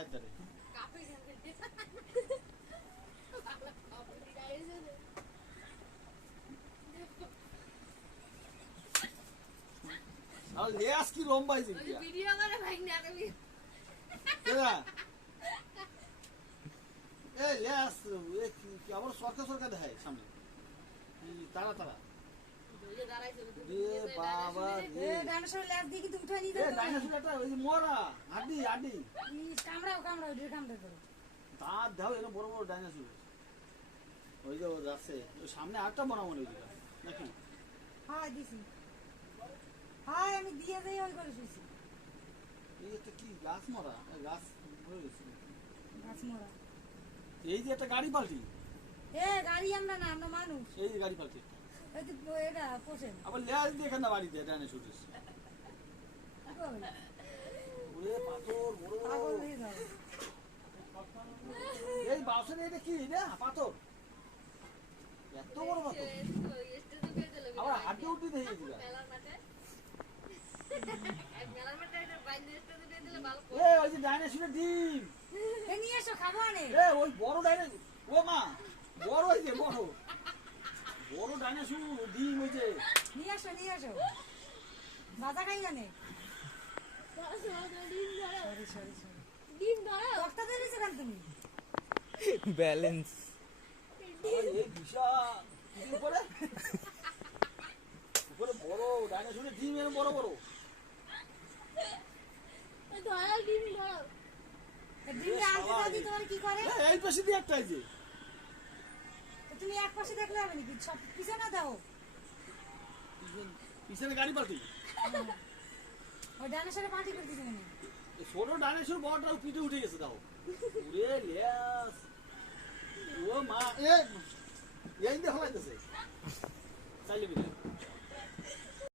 আইতারে আর less কি লম্বাই দিন কি ভিডিও করে ভাই না তুমি কেডা এই লেস এ কি আবার সরকা দেখায় সামনে তারা তারা এ বাবা রে ডাইনোসর ল্যাব দিয়ে কি তুমি উঠে নিয়ে এ যাও ডাইনোসর একটা ওই যে মোরা হাড্ডি কামড়াও দিয়ে কামড়া করো দাঁত দাও এরকম বড় বড় ডাইনোসর ওই যে ও যাচ্ছে ওই সামনে আরেকটা বড় মনে হইছে নাকি হ্যাঁ দিছি হ্যাঁ আমি দিয়ে দেই ওই করে শুইছি এই একটা কি গাছ মরা গাছ মরে গেছে গাছ মোড়া এই যে একটা গাড়ি পাল্টি এ গাড়ি আমরা না আমরা মানুষ এই যে গাড়ি পাল্টি এই তো এটা পোষেন আবার লেজ দিয়ে এখানে বাড়িতে ডাইনোসর ওরে পাথর বড় পাগল হয়ে যাও এই বাসের এটা কি রে পাথর এত বড় পাথর আবার হাড্ডি উঠি দেখে দিলা এ ওই যে ডাইনোসরের ডিম এ নিয়ে এসো খাবো আনে এ ওই বড় ডাইনোসর ও মা বড় হইছে বড় বড় ডাইনোসর ডিম হইছে নিয়ে এসো বাজা খাই জানে সরি সরি সরি ডিম ধরো তক্তা দিয়েছো কেন তুমি ব্যালেন্স এই বিশাল উপরে উপরে বড় ডাইনোসরের ডিম এর বড় বড় ধরো ডিম ধরো ডিমটা আনতে দাও দি তোমার কি করে এই পাশে দিয়ে একটা আছে তুমি এক পাশে দেখলে হবে নাকি সব পিছনে দাও পিছনে গাড়ি পাল্টি ওই ডাইনোসরে পার্টি করতেছে মানে ছোট ডাইনোসর বড়টাও পিঠে উঠে গেছে দাও ওরে লেস ও মা এই দেখো লাগতেছে